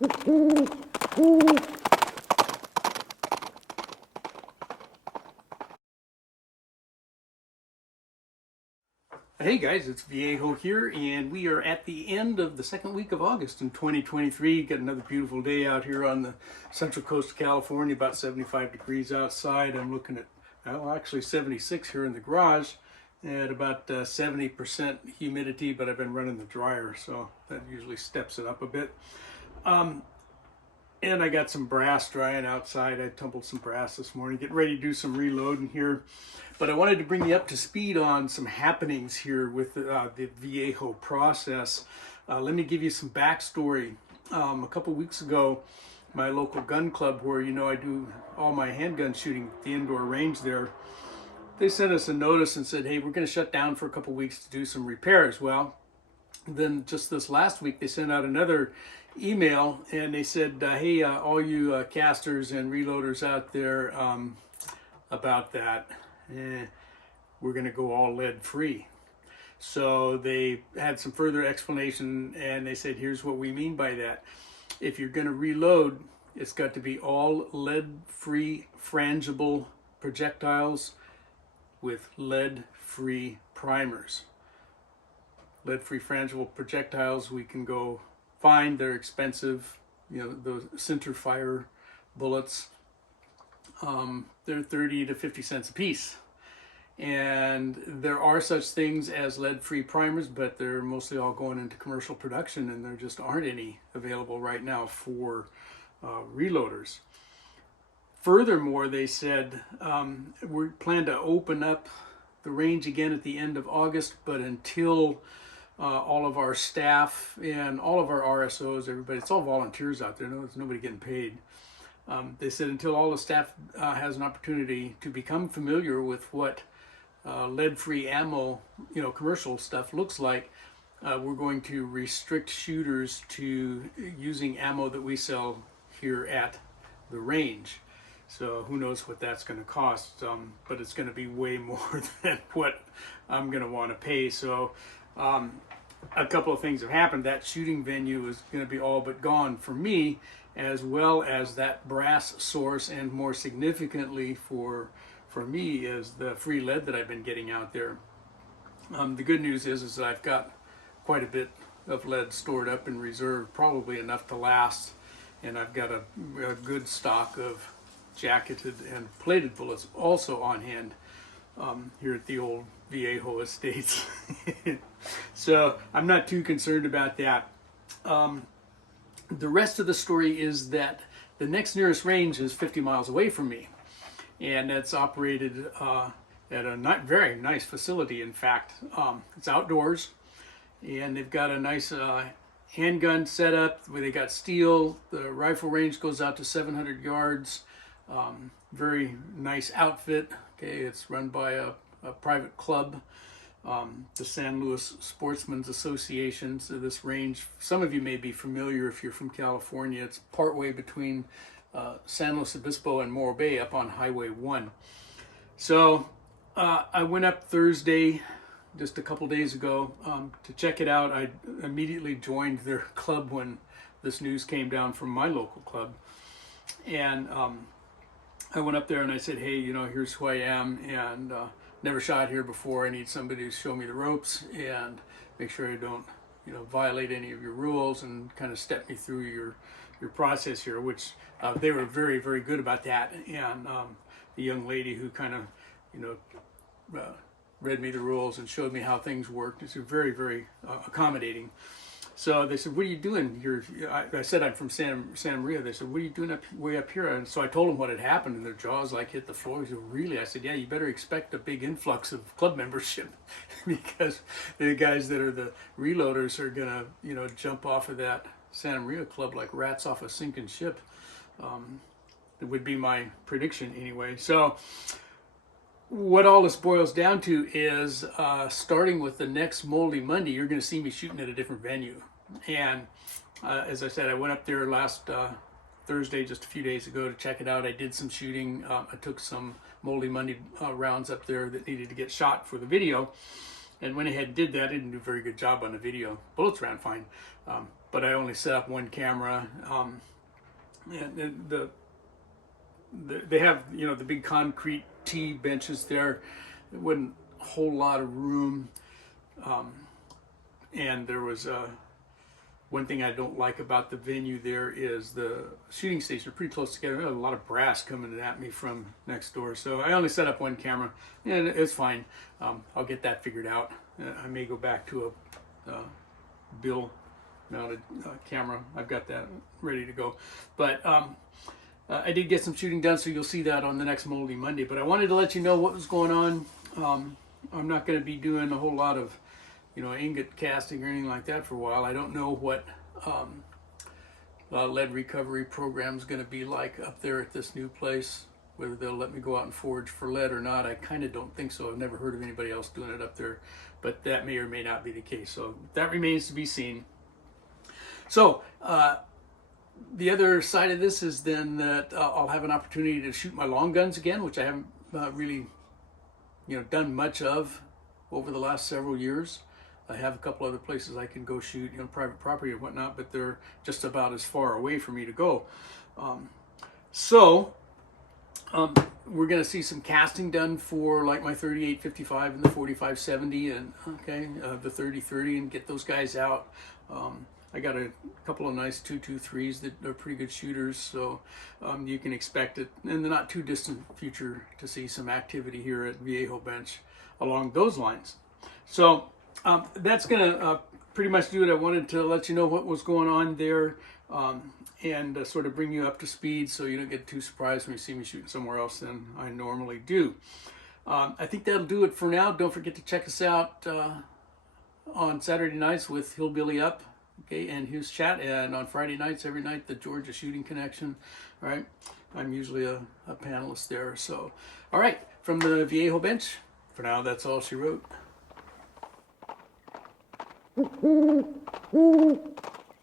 Hey guys, it's Viejo here, and we are at the end of the second week of August in 2023. Got another beautiful day out here on the central coast of California, about 75 degrees outside. I'm looking at, well, actually 76 here in the garage, at about 70% humidity, but I've been running the dryer, so that usually steps it up a bit. And I got some brass drying outside. I tumbled some brass this morning, getting ready to do some reloading here. But I wanted to bring you up to speed on some happenings here with the Viejo process. Let me give you some backstory. A couple weeks ago, my local gun club, where I do all my handgun shooting at the indoor range there, they sent us a notice and said, hey, we're going to shut down for a couple weeks to do some repairs. Well, then just this last week, they sent out another email and they said, hey, all you casters and reloaders out there, about that, we're going to go all lead free. So they had some further explanation and they said, here's what we mean by that. If you're going to reload, it's got to be all lead free frangible projectiles with lead free primers. Lead free frangible projectiles we can go find. They're expensive, those center fire bullets. They're 30 to 50 cents a piece. And there are such things as lead-free primers, but they're mostly all going into commercial production, and there just aren't any available right now for reloaders. Furthermore, they said we plan to open up the range again at the end of August, but until all of our staff and all of our RSOs, everybody, it's all volunteers out there, there's nobody getting paid. They said until all the staff has an opportunity to become familiar with what lead-free ammo, commercial stuff looks like, we're going to restrict shooters to using ammo that we sell here at the range. So who knows what that's going to cost, but it's going to be way more than what I'm going to want to pay. So a couple of things have happened. That shooting venue is going to be all but gone for me, as well as that brass source, and more significantly for me is the free lead that I've been getting out there. The good news is that I've got quite a bit of lead stored up in reserve, probably enough to last, and I've got a good stock of jacketed and plated bullets also on hand here at the old Viejo Estates. So I'm not too concerned about that. The rest of the story is that the next nearest range is 50 miles away from me, and that's operated at a very nice facility. In fact, it's outdoors, and they've got a nice handgun setup where they got steel. The rifle range goes out to 700 yards. Very nice outfit. Okay, it's run by a private club, the San Luis Sportsmen's Association. So this range, some of you may be familiar if you're from California. It's partway between San Luis Obispo and Morro Bay, up on Highway 1. So I went up Thursday, just a couple days ago, to check it out. I immediately joined their club when this news came down from my local club, and I went up there and I said, hey, here's who I am, and never shot here before. I need somebody to show me the ropes and make sure I don't, violate any of your rules, and kind of step me through your process here, which they were very, very good about that. And the young lady who kind of, read me the rules and showed me how things worked, is very, very accommodating. So they said, what are you doing here? I said, I'm from Santa Maria. They said, what are you doing way up here? And so I told them what had happened, and their jaws hit the floor. They said, really? I said, yeah, you better expect a big influx of club membership because the guys that are the reloaders are going to, jump off of that Santa Maria club like rats off a sinking ship. It would be my prediction anyway. So what all this boils down to is starting with the next Moldy Monday, you're going to see me shooting at a different venue. And as I said, I went up there last Thursday, just a few days ago, to check it out. I did some shooting. I took some Moldy Monday rounds up there that needed to get shot for the video. And went ahead and did that. I didn't do a very good job on the video. Bullets ran fine. but I only set up one camera. And they have, you know, the big concrete T benches there. There wasn't a whole lot of room, and there was one thing I don't like about the venue there is the shooting stations are pretty close together. There's a lot of brass coming at me from next door, so I only set up one camera, and it's fine. I'll get that figured out. I may go back to a Bill mounted camera. I've got that ready to go, but I did get some shooting done, so you'll see that on the next Moldy Monday. But I wanted to let you know what was going on. I'm not going to be doing a whole lot of, you know, ingot casting or anything like that for a while. I don't know what lead recovery program is going to be like up there at this new place, whether they'll let me go out and forage for lead or not. I kind of don't think so. I've never heard of anybody else doing it up there, but that may or may not be the case. So that remains to be seen. So the other side of this is then that I'll have an opportunity to shoot my long guns again, which I haven't really, you know, done much of over the last several years. I have a couple other places I can go shoot, you know, private property and whatnot, but they're just about as far away for me to go. We're going to see some casting done for like my 3855 and the 4570 and the 3030 and get those guys out. I got a couple of nice 223s that are pretty good shooters, so you can expect it in the not too distant future to see some activity here at Viejo Bench along those lines. So that's going to pretty much do it. I wanted to let you know what was going on there and sort of bring you up to speed so you don't get too surprised when you see me shooting somewhere else than I normally do. I think that'll do it for now. Don't forget to check us out on Saturday nights with Hillbilly Up. Okay, and his chat, and on Friday nights, every night, the Georgia Shooting Connection. All right, I'm usually a panelist there. So, all right, from the Viejo Bench, for now, that's all she wrote.